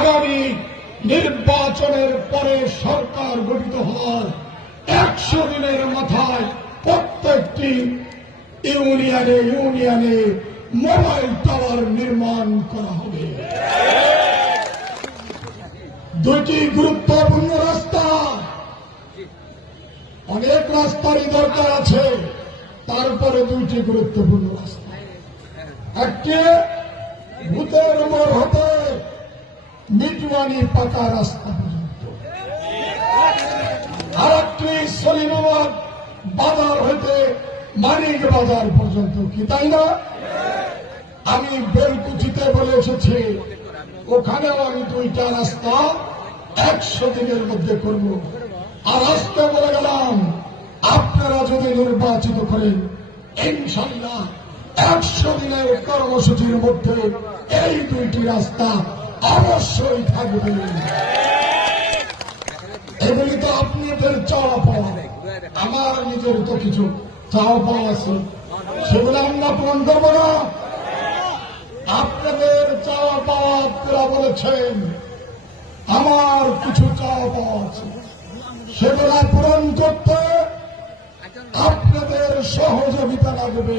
আগামী নির্বাচনের পরে সরকার গঠিত হওয়ার 100 দিনের মাথায় প্রত্যেকটি ইউনিয়নে মোবাইল টাওয়ার নির্মাণ করা হবে। 2টি গুরুত্বপূর্ণ রাস্তা, অনেক রাস্তারই দরকার আছে, তারপরে 2টি গুরুত্বপূর্ণ রাস্তা। একটি ভূতের মোড় হতে মিটুয়ানি পাকা রাস্তা পর্যন্ত, আর একটি সলিমাবাদ বাজার হইতে মানিক বাজার পর্যন্ত, কি তাই না? আমি বেলকুচিতে বলে এসেছি, ওখানেও আমি 2টা রাস্তা 100 দিনের মধ্যে করব। আর আজকে বলে গেলাম, আপনারা যদি নির্বাচিত করেন, ইনশাল্লাহ 100 দিনের কর্মসূচির মধ্যে এই 2টি রাস্তা অবশ্যই থাকবে। এগুলি তো আপনাদের চাওয়া পাওয়া, আমার নিজের তো কিছু চাওয়া পাওয়া আছে, সেগুলো আমরা পূরণ করব না। আপনাদের চাওয়া পাওয়া আপনারা বলেছেন, আমার কিছু চাওয়া পাওয়া আছে, সেগুলা পূরণ করতে আপনাদের সহযোগিতা লাগবে।